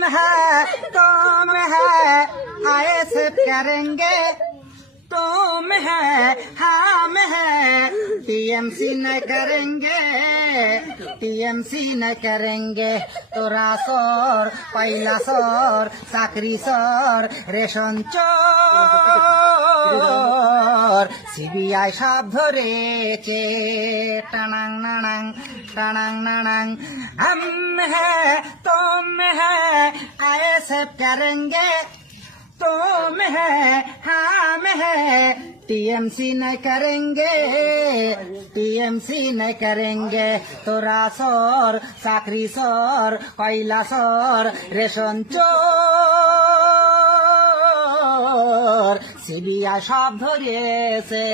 तुम है ऐसे करेंगे तुम है हम है टीएमसी न करेंगे टीएमसी न करेंगे তোরা সর পয়লা সর চাকরি সর রেশন চোর সিবিআই সব ধরেছে টানাং নানাং টানাং নানাং हम है तुम है ऐसे करेंगे तुम है हम है टीएमसी न करेंगे टीएमसी न करेंगे তোরা সর চাকরি সর কয়লা সর রেশন চোর সিবিআই সব ধরেছে